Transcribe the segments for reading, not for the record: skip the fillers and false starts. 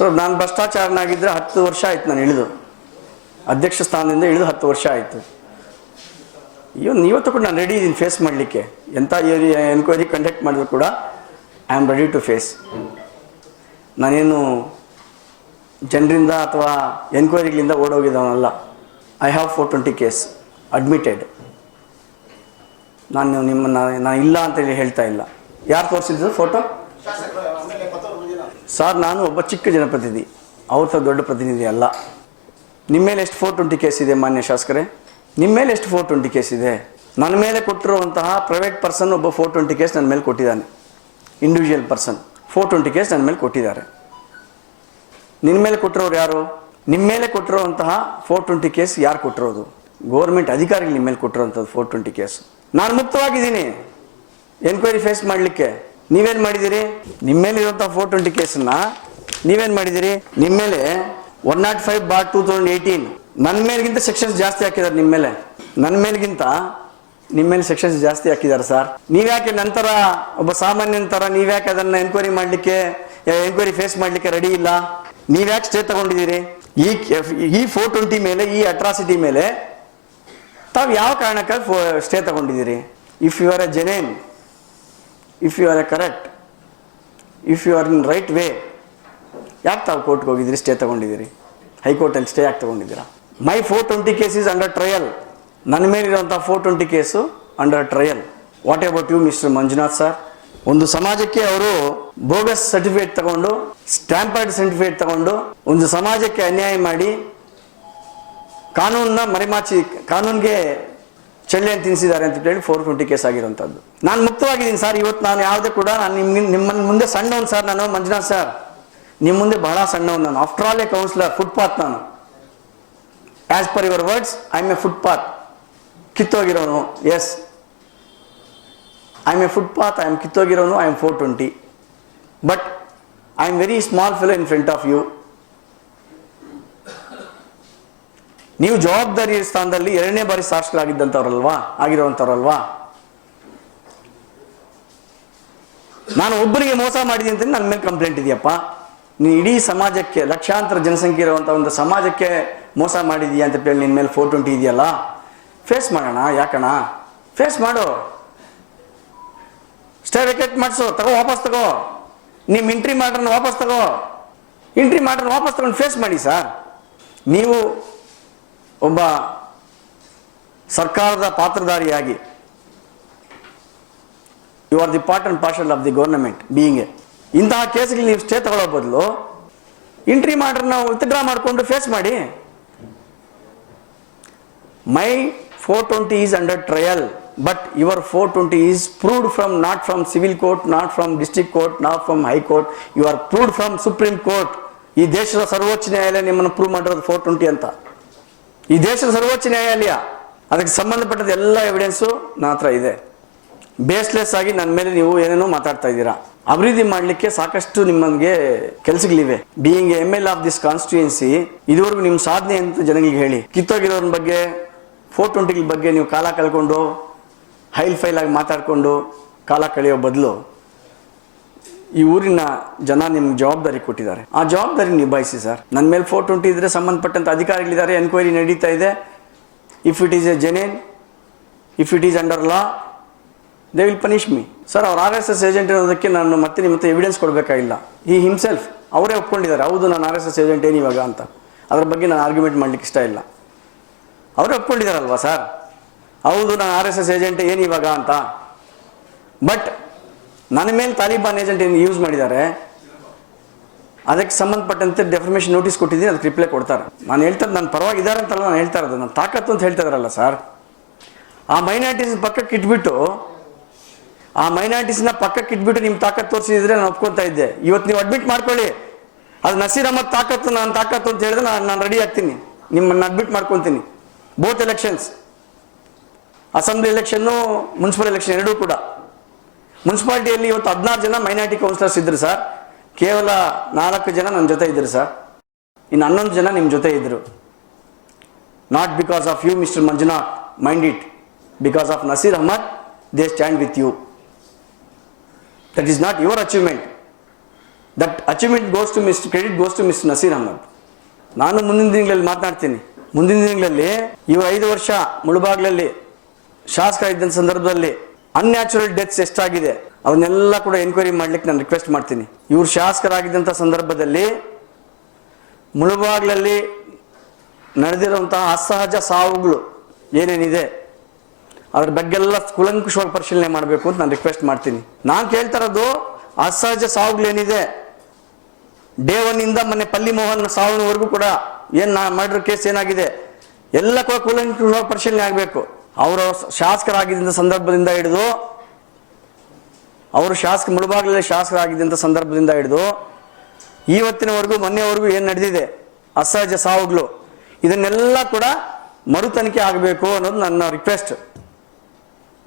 So ನಾನು ಭ್ರಷ್ಟಾಚಾರನಾಗಿದ್ದರೆ 10 ವರ್ಷ ಆಯಿತು ನಾನು ಇಳಿದು, ಅಧ್ಯಕ್ಷ ಸ್ಥಾನದಿಂದ ಇಳಿದು 10 ವರ್ಷ ಆಯಿತು. ಇವತ್ತು ಕೂಡ ನಾನು ರೆಡಿ ಇದ್ದೀನಿ ಫೇಸ್ ಮಾಡಲಿಕ್ಕೆ. ಎಂಥ ಎನ್ಕ್ವೈರಿ ಕಂಡಕ್ಟ್ ಮಾಡಿದ್ರು ಕೂಡ I am ready to face. ನಾನೇನು ಜನರಿಂದ ಅಥವಾ ಎನ್ಕ್ವೈರಿಗಳಿಂದ ಓಡೋಗಿದ್ದವನಲ್ಲ. I have 420 case admitted. ನಾನು ಇಲ್ಲ ಅಂತೇಳಿ ಹೇಳ್ತಾ ಇಲ್ಲ. ಯಾರು ತೋರಿಸಿದ್ರು ಫೋಟೋ? ಸರ್, ನಾನು ಒಬ್ಬ ಚಿಕ್ಕ ಜನಪ್ರತಿನಿಧಿ, ಅವ್ರ ಥರ ದೊಡ್ಡ ಪ್ರತಿನಿಧಿ ಅಲ್ಲ. ನಿಮ್ಮ ಮೇಲೆ ಎಷ್ಟು 420 ಕೇಸ್ ಇದೆ ಮಾನ್ಯ ಶಾಸಕರೇ? ನಿಮ್ಮ ಮೇಲೆ ಎಷ್ಟು 420 ಕೇಸ್ ಇದೆ? ನನ್ನ ಮೇಲೆ ಕೊಟ್ಟಿರುವಂತಹ ಪ್ರೈವೇಟ್ ಪರ್ಸನ್ ಒಬ್ಬ 420 ಕೇಸ್ ನನ್ನ ಮೇಲೆ ಕೊಟ್ಟಿದ್ದಾನೆ. ಇಂಡಿವಿಜುವಲ್ ಪರ್ಸನ್ 420 ಕೇಸ್ ನನ್ನ ಮೇಲೆ ಕೊಟ್ಟಿದ್ದಾರೆ. ನಿನ್ನ ಮೇಲೆ ಕೊಟ್ಟಿರೋರು ಯಾರು? ನಿಮ್ಮ ಮೇಲೆ ಕೊಟ್ಟಿರುವಂತಹ 420 ಕೇಸ್ ಯಾರು ಕೊಟ್ಟಿರೋದು? ಗೌರ್ಮೆಂಟ್ ಅಧಿಕಾರಿಗಳು ನಿಮ್ಮ ಮೇಲೆ ಕೊಟ್ಟಿರೋಂಥದ್ದು 420 ಕೇಸ್. ನಾನು ಮುಕ್ತವಾಗಿದ್ದೀನಿ ಎನ್ಕ್ವೈರಿ ಫೇಸ್ ಮಾಡಲಿಕ್ಕೆ. ನೀವೇನು ಮಾಡಿದ್ದೀರಿ? ನಿಮ್ಮ ಮೇಲೆ ಇರುವಂಥ 420 ಕೇಸನ್ನು ನೀವೇನು ಮಾಡಿದ್ದೀರಿ? ನಿಮ್ಮ ಮೇಲೆ 105/2018 ನನ್ನ ಮೇಲ್ಗಿಂತ ಸೆಕ್ಷನ್ಸ್ ಜಾಸ್ತಿ ಹಾಕಿದ್ದಾರೆ. ನಿಮ್ಮ ಮೇಲೆ ನನ್ನ ಮೇಲ್ಗಿಂತ ನಿಮ್ಮ ಮೇಲೆ ಸೆಕ್ಷನ್ಸ್ ಜಾಸ್ತಿ ಹಾಕಿದ್ದಾರೆ ಸರ್. ನೀವ್ಯಾಕೆ ನಂತರ ಒಬ್ಬ ಸಾಮಾನ್ಯನ ಥರ ನೀವ್ಯಾಕೆ ಅದನ್ನು ಎನ್ಕ್ವೈರಿ ಮಾಡಲಿಕ್ಕೆ, ಎನ್ಕ್ವೈರಿ ಫೇಸ್ ಮಾಡಲಿಕ್ಕೆ ರೆಡಿ ಇಲ್ಲ? ನೀವ್ಯಾಕೆ ಸ್ಟೇ ತಗೊಂಡಿದ್ದೀರಿ? ಈ 420 ಮೇಲೆ, ಈ ಅಟ್ರಾಸಿಟಿ ಮೇಲೆ ತಾವು ಯಾವ ಕಾರಣಕ್ಕಾಗಿ ಸ್ಟೇ ತಗೊಂಡಿದ್ದೀರಿ? If you are a genuine, if you are a correct, if you are in right way, ಯಾಕೆ ತಾವು ಕೋರ್ಟ್ಗೆ ಹೋಗಿದ್ದೀರಿ, ಸ್ಟೇ ತಗೊಂಡಿದ್ದೀರಿ? ಹೈಕೋರ್ಟಲ್ಲಿ ಸ್ಟೇ ಯಾಕೆ ತಗೊಂಡಿದ್ದೀರಾ? My 420 case is under trial. ನನ್ನ ಮೇಲಿರುವಂಥ 420 case under trial. What about you mister Manjunath sir? ಒಂದು ಸಮಾಜಕ್ಕೆ ಅವರು ಬೋಗಸ್ ಸರ್ಟಿಫಿಕೇಟ್ ತಗೊಂಡು, ಸ್ಟ್ಯಾಂಪರ್ಡ್ ಸರ್ಟಿಫಿಕೇಟ್ ತಗೊಂಡು, ಒಂದು ಸಮಾಜಕ್ಕೆ ಅನ್ಯಾಯ ಮಾಡಿ, ಕಾನೂನನ್ನ ಮರೆಮಾಚಿ, ಕಾನೂನಿಗೆ ಚಳ್ಳೆಯನ್ನು ತಿನ್ನಿಸಿದ್ದಾರೆ ಅಂತ ಹೇಳಿ 420 ಕೇಸ್ ಆಗಿರುವಂಥದ್ದು. ನಾನು ಮುಕ್ತವಾಗಿದ್ದೀನಿ ಸರ್. ಇವತ್ತು ನಾನು ಯಾವುದೇ ಕೂಡ ನಾನು ನಿಮ್ಮ ಮುಂದೆ ಸಣ್ಣವನು ಸರ್. ನಾನು ಮಂಜುನಾಥ್ ಸರ್ ನಿಮ್ಮ ಮುಂದೆ ಬಹಳ ಸಣ್ಣವನು. ನಾನು after all a councillor, footpath. ನಾನು as per your words I am a footpath, ಕಿತ್ತೋಗಿರೋನು. Yes, I am a footpath, I am ಕಿತ್ತೋಗಿರೋನು, I am 420. But I am very small fellow in front of you. ನೀವು ಜವಾಬ್ದಾರಿ ಸ್ಥಾನದಲ್ಲಿ 2ನೇ ಬಾರಿ ಶಾಸಕರಾಗಿದ್ದಂಥವ್ರಲ್ವಾ, ಆಗಿರುವಂಥವ್ರಲ್ವಾ? ನಾನು ಒಬ್ಬರಿಗೆ ಮೋಸ ಮಾಡಿದ್ದೀನಿ ಅಂತ ನನ್ನ ಮೇಲೆ ಕಂಪ್ಲೇಂಟ್ ಇದೆಯಪ್ಪ. ನೀನು ಇಡೀ ಸಮಾಜಕ್ಕೆ, ಲಕ್ಷಾಂತರ ಜನಸಂಖ್ಯೆ ಇರುವಂಥ ಒಂದು ಸಮಾಜಕ್ಕೆ ಮೋಸ ಮಾಡಿದೀಯ ಅಂತ ಹೇಳಿ ನಿನ್ನ ಮೇಲೆ 420 ಇದೆಯಲ್ಲ. ಫೇಸ್ ಮಾಡೋಣ, ಯಾಕಣ? ಫೇಸ್ ಮಾಡು, ಸ್ಟೇ ವೆಕೇಟ್ ಮಾಡಿಸು, ವಾಪಸ್ ತಗೋ. ನಿಮ್ಮ ಇಂಟ್ರಿ ಮಾಡ್ರನ್ನ ವಾಪಸ್ ತಗೋ, ಇಂಟ್ರಿ ಮಾಡ್ರನ್ನ ವಾಪಸ್ ತಗೊಂಡು ಫೇಸ್ ಮಾಡಿ ಸರ್. ನೀವು ಒಬ್ಬ ಸರ್ಕಾರದ ಪಾತ್ರಧಾರಿಯಾಗಿ, you are the part and parcel of the government being a, ಇಂತಹ ಕೇಸ್ಗೆ ನೀವು ಸ್ಟೇ ತಗೊಳ್ಳೋ ಬದಲು ಇಂಟ್ರಿ ಮಾಡ್ರನ್ನ ವಿತ್ಡ್ರಾ ಮಾಡಿಕೊಂಡು ಫೇಸ್ ಮಾಡಿ. My 420 is under trial, but your 420 is proved from, not from civil court, not from district court, not from high court, you are proved from supreme court. ಈ ದೇಶದ ಸರ್ವೋಚ್ಚ ನ್ಯಾಯಾಲಯ ನಿಮ್ಮನ್ನು ಪ್ರೂವ್ ಮಾಡಿರೋದು 420 ಅಂತ. ಈ ದೇಶದ ಸರ್ವೋಚ್ಚ ನ್ಯಾಯಾಲಯ, ಅದಕ್ಕೆ ಸಂಬಂಧಪಟ್ಟದ ಎಲ್ಲ ಎವಿಡೆನ್ಸು ನನ್ನ ಹತ್ರ ಇದೆ. ಬೇಸ್ಲೆಸ್ ಆಗಿ ನನ್ನ ಮೇಲೆ ನೀವು ಏನೇನೋ ಮಾತಾಡ್ತಾ ಇದ್ದೀರಾ. ಅಭಿವೃದ್ಧಿ ಮಾಡಲಿಕ್ಕೆ ಸಾಕಷ್ಟು ನಿಮಗೆ ಕೆಲಸಗಳಿವೆ. Being ML of this constituency, ಇದುವರೆಗೂ ನಿಮ್ಮ ಸಾಧನೆ ಅಂತ ಜನಗಳಿಗೆ ಹೇಳಿ. ಕಿತ್ತೋಗಿರೋರ ಬಗ್ಗೆ, 420 ಬಗ್ಗೆ ನೀವು ಕಾಲ ಕಳ್ಕೊಂಡು ಹೈಲ್ ಫೈಲ್ ಆಗಿ ಮಾತಾಡಿಕೊಂಡು ಕಾಲ ಕಳೆಯೋ ಬದಲು, ಈ ಊರಿನ ಜನ ನಿಮ್ಗೆ ಜವಾಬ್ದಾರಿ ಕೊಟ್ಟಿದ್ದಾರೆ, ಆ ಜವಾಬ್ದಾರಿ ನಿಭಾಯಿಸಿ ಸರ್. ನನ್ನ ಮೇಲೆ 420 ಇದ್ರೆ ಸಂಬಂಧಪಟ್ಟಂತ ಅಧಿಕಾರಿಗಳಿದ್ದಾರೆ, ಎನ್ಕ್ವೈರಿ ನಡೀತಾ ಇದೆ. If it is A genuine, if it is under law, they will punish me sir. ಅವ್ರು RSS ಏಜೆಂಟ್ ಇರೋದಕ್ಕೆ ನಾನು ಮತ್ತೆ ನಿಮ್ಮ ಎವಿಡೆನ್ಸ್ ಕೊಡಬೇಕಾಗಿಲ್ಲ. ಈ ಹಿಮ್ಸೆಲ್ಫ್ ಅವರೇ ಒಪ್ಕೊಂಡಿದ್ದಾರೆ, ಹೌದು ನಾನು RSS ಏಜೆಂಟ್ ಏನು ಇವಾಗ ಅಂತ. ಅದ್ರ ಬಗ್ಗೆ ನಾನು ಆರ್ಗ್ಯುಮೆಂಟ್ ಮಾಡ್ಲಿಕ್ಕೆ ಇಷ್ಟ ಇಲ್ಲ. ಅವರೇ ಒಪ್ಕೊಂಡಿದ್ದಾರಲ್ವಾ ಸರ್, ಹೌದು ನಾನು RSS ಏಜೆಂಟ್ ಏನು ಇವಾಗ ಅಂತ. ಬಟ್ ನನ್ನ ಮೇಲೆ ತಾಲಿಬಾನ್ ಏಜೆಂಟ್ ಏನು ಯೂಸ್ ಮಾಡಿದ್ದಾರೆ, ಅದಕ್ಕೆ ಸಂಬಂಧಪಟ್ಟಂತೆ ಡೆಫರ್ಮೇಷನ್ ನೋಟಿಸ್ ಕೊಟ್ಟಿದ್ದೀನಿ, ಅದಕ್ಕೆ ರಿಪ್ಲೈ ಕೊಡ್ತಾರೆ. ನಾನು ಹೇಳ್ತಾರೆ ನನ್ನ ಪರವಾಗಿದ್ದಾರೆ ಅಂತಲ್ಲ ನಾನು ಹೇಳ್ತಾ ಇರೋದು, ನಾನು ತಾಕತ್ತು ಅಂತ ಹೇಳ್ತಾ ಇದಾರಲ್ಲ ಸರ್. ಆ ಮೈನಾರಿಟೀಸ್ ಪಕ್ಕಕ್ಕೆ ಇಟ್ಬಿಟ್ಟು, ಆ ಮೈನಾರಿಟೀಸ್ನ ಪಕ್ಕಕ್ಕೆ ಇಟ್ಬಿಟ್ಟು ನಿಮ್ಮ ತಾಕತ್ತು ತೋರಿಸಿದ್ರೆ ನಾನು ಒಪ್ಕೊತಾ ಇದ್ದೆ. ಇವತ್ತು ನೀವು ಅಡ್ಮಿಟ್ ಮಾಡ್ಕೊಳ್ಳಿ, ಅದು ನಸೀರ್ ಅಹಮದ್ ತಾಕತ್ತು, ನಾನು ತಾಕತ್ತು ಅಂತ ಹೇಳಿದ್ರೆ ನಾನು ರೆಡಿ ಆಗ್ತೀನಿ, ನಿಮ್ಮನ್ನು ಅಡ್ಮಿಟ್ ಮಾಡ್ಕೊತೀನಿ. Both elections, assembly election, municipal election ಎರಡೂ ಕೂಡ. ಮುನ್ಸಿಪಾಲಿಟಿಯಲ್ಲಿ ಇವತ್ತು 16 ಜನ ಮೈನಾರಿಟಿ ಕೌನ್ಸಿಲರ್ಸ್ ಇದ್ರು ಸರ್, ಕೇವಲ 4 ಜನ ನನ್ನ ಜೊತೆ ಇದ್ರು ಸರ್, ಇನ್ನು 11 ಜನ ನಿಮ್ಮ ಜೊತೆ ಇದ್ರು. Not because of you mister Manjunath, mind it, because of Naseer Ahmed, they stand with you. That is not your achievement. That achievement goes to credit goes to mister Naseer Ahmed. ನಾನು ಮುಂದಿನ ದಿನಗಳಲ್ಲಿ ಮಾತನಾಡ್ತೀನಿ. ಮುಂದಿನ ದಿನಗಳಲ್ಲಿ ಇವು 5 ವರ್ಷ ಮುಳುಬಾಗ್ಲಲ್ಲಿ ಶಾಸಕ ಇದ್ದ ಸಂದರ್ಭದಲ್ಲಿ ಅನ್ಯಾಚುರಲ್ ಡೆತ್ಸ್ ಎಷ್ಟಾಗಿದೆ ಅವನ್ನೆಲ್ಲ ಕೂಡ ಎನ್ಕ್ವೈರಿ ಮಾಡ್ಲಿಕ್ಕೆ ನಾನು ರಿಕ್ವೆಸ್ಟ್ ಮಾಡ್ತೀನಿ. ಇವ್ರು ಶಾಸಕರಾಗಿದ್ದಂಥ ಸಂದರ್ಭದಲ್ಲಿ ಮುಳುಬಾಗ್ಲಲ್ಲಿ ನಡೆದಿರುವಂತಹ ಅಸಹಜ ಸಾವುಗಳು ಏನೇನಿದೆ ಅದ್ರ ಬಗ್ಗೆಲ್ಲ ಕೂಲಂಕುಷವಾಗಿ ಪರಿಶೀಲನೆ ಮಾಡಬೇಕು ಅಂತ ನಾನು ರಿಕ್ವೆಸ್ಟ್ ಮಾಡ್ತೀನಿ. ನಾನು ಕೇಳ್ತಾ ಇರೋದು ಅಸಹಜ ಸಾವುಗಳೇನಿದೆ, ಡೇ 1 ಇಂದ ಮೊನ್ನೆ ಪಲ್ಲಿ ಮೋಹನ್ ಸಾವಿನವರೆಗೂ ಕೂಡ ಏನು ಮರ್ಡರ್ ಕೇಸ್ ಏನಾಗಿದೆ ಎಲ್ಲ ಕೂಡ ಕೂಲಂಕುಷವಾಗಿ ಪರಿಶೀಲನೆ ಆಗಬೇಕು. ಅವರು ಶಾಸಕರಾಗಿದ್ದಂಥ ಸಂದರ್ಭದಿಂದ ಹಿಡಿದು ಅವರು ಮುಳುಬಾಗ್ಲಲ್ಲಿ ಶಾಸಕರಾಗಿದ್ದಂಥ ಸಂದರ್ಭದಿಂದ ಹಿಡಿದು ಇವತ್ತಿನವರೆಗೂ ಮೊನ್ನೆವರೆಗೂ ಏನು ನಡೆದಿದೆ ಅಸಹಜ ಸಾವುಗಳು, ಇದನ್ನೆಲ್ಲ ಕೂಡ ಮರು ತನಿಖೆ ಆಗಬೇಕು ಅನ್ನೋದು ನನ್ನ ರಿಕ್ವೆಸ್ಟ್.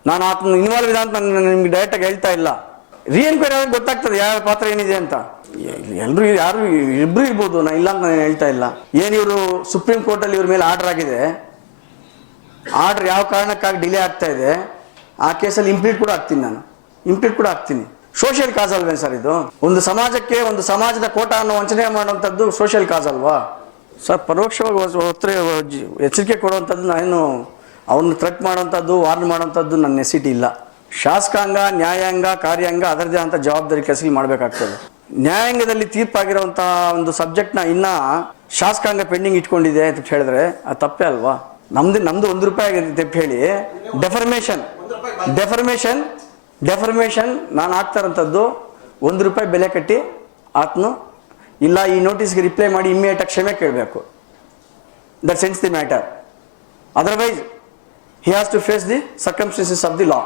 ನಾನು ಆತನ ಇನ್ವಾಲ್ವ್ ಇದೆ ಅಂತ ನಾನು ನಿಮ್ಗೆ ಡೈರೆಕ್ಟಾಗಿ ಹೇಳ್ತಾ ಇಲ್ಲ. ರೀಎನ್ಕ್ವೈರಿ ಆದ್ರೆ ಗೊತ್ತಾಗ್ತದೆ ಯಾವ ಪಾತ್ರ ಏನಿದೆ ಅಂತ. ಎಲ್ಲರೂ ಯಾರು ಇಬ್ಬರು ಇರ್ಬೋದು, ನಾನು ಇಲ್ಲ ಅಂತ ನಾನು ಹೇಳ್ತಾ ಇಲ್ಲ. ಏನು ಇವರು ಸುಪ್ರೀಂ ಕೋರ್ಟಲ್ಲಿ ಇವ್ರ ಮೇಲೆ ಆರ್ಡರ್ ಆಗಿದೆ, ಆರ್ಡರ್ ಯಾವ ಕಾರಣಕ್ಕಾಗಿ ಡಿಲೇ ಆಗ್ತಾ ಇದೆ, ಆ ಕೇಸಲ್ಲಿ ಇಂಪ್ಲೀಟ್ ಕೂಡ ಆಗ್ತೀನಿ. ಸೋಷಿಯಲ್ ಕಾಸ್ ಅಲ್ವೇನು ಸರ್ ಇದು? ಒಂದು ಸಮಾಜಕ್ಕೆ ಒಂದು ಸಮಾಜದ ಕೋಟ ಅನ್ನೋ ವಂಚನೆ ಮಾಡುವಂಥದ್ದು ಸೋಷಿಯಲ್ ಕಾಸ್ ಅಲ್ವಾ ಸರ್? ಪರೋಕ್ಷವಾಗಿ ಎಚ್ಚರಿಕೆ ಕೊಡುವಂಥದ್ದು ನಾನು ಅವ್ರನ್ನ ಥ್ರೆಟ್ ಮಾಡುವಂಥದ್ದು ವಾರ್ನ್ ಮಾಡುವಂಥದ್ದು ನನ್ನ ನೆಸಿಟಿ ಇಲ್ಲ. ಶಾಸಕಾಂಗ, ನ್ಯಾಯಾಂಗ, ಕಾರ್ಯಾಂಗ ಅದರದೇ ಅಂತ ಜವಾಬ್ದಾರಿ ಕೆಲಸಗಳು ಮಾಡಬೇಕಾಗ್ತದೆ. ನ್ಯಾಯಾಂಗದಲ್ಲಿ ತೀರ್ಪಾಗಿರುವಂತಹ ಒಂದು ಸಬ್ಜೆಕ್ಟ್ನ ಇನ್ನ ಶಾಸಕಾಂಗ ಪೆಂಡಿಂಗ್ ಇಟ್ಕೊಂಡಿದೆ ಅಂತ ಹೇಳಿದ್ರೆ ಅದು ತಪ್ಪೇ ಅಲ್ವಾ? ನಮ್ದು ₹1 ತೆಪ್ಪು ಹೇಳಿ ಡೆಫರ್ಮೇಷನ್ ನಾನು ಆಗ್ತಾ ಇರೋಂಥದ್ದು ₹1 ಬೆಲೆ ಕಟ್ಟಿ ಆತನು ಇಲ್ಲ ಈ ನೋಟಿಸ್ಗೆ ರಿಪ್ಲೈ ಮಾಡಿ ಇಮ್ಮಿಡಿಯೇಟಾಗಿ ಕ್ಷಮೆ ಕೇಳಬೇಕು. That sense the matter. Otherwise he has to face the circumstances of the law.